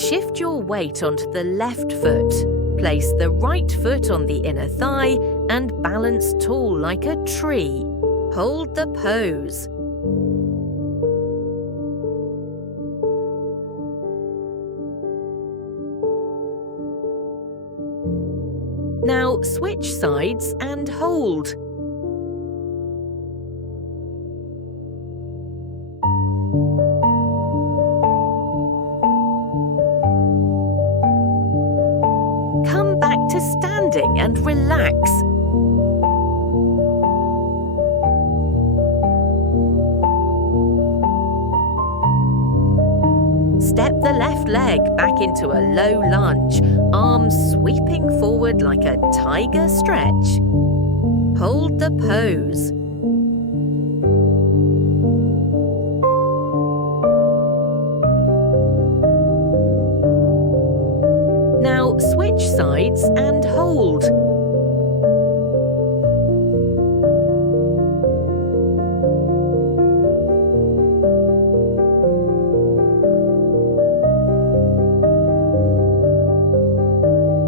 Shift your weight onto the left foot. Place the right foot on the inner thigh and balance tall like a tree. Hold the pose. Now switch sides and hold. Come back to standing and relax. Step the left leg back into a low lunge, arms sweeping forward like a tiger stretch. Hold the pose. Now switch sides and hold.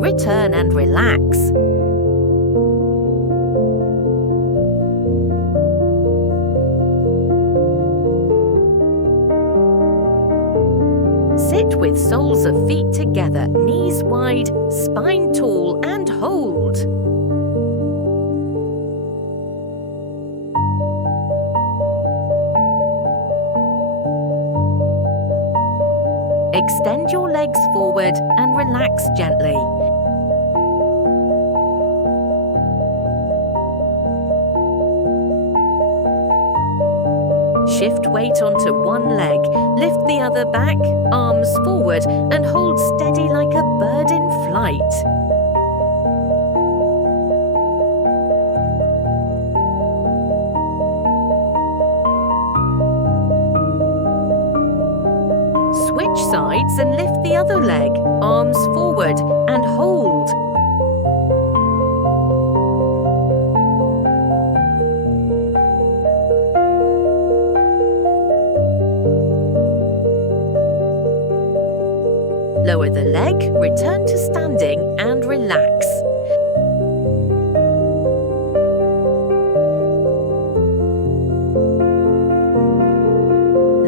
Return and relax. Sit with soles of feet together, knees wide, spine tall, and hold. Extend your legs forward and relax gently. Shift weight onto one leg, lift the other back, arms forward, and hold steady like a bird in flight. Switch sides and lift the other leg, arms forward, and hold. Lower the leg, return to standing and relax.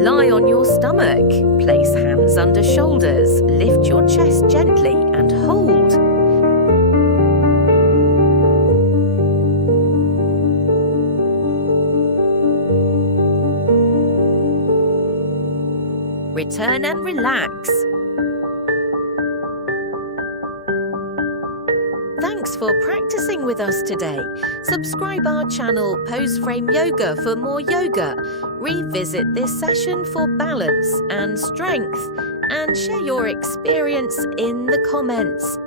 Lie on your stomach, place hands under shoulders, lift your chest gently and hold. Return and relax. Thanks for practicing with us today. Subscribe our channel Poseframeyoga for more yoga. Revisit this session for balance and strength, and share your experience in the comments.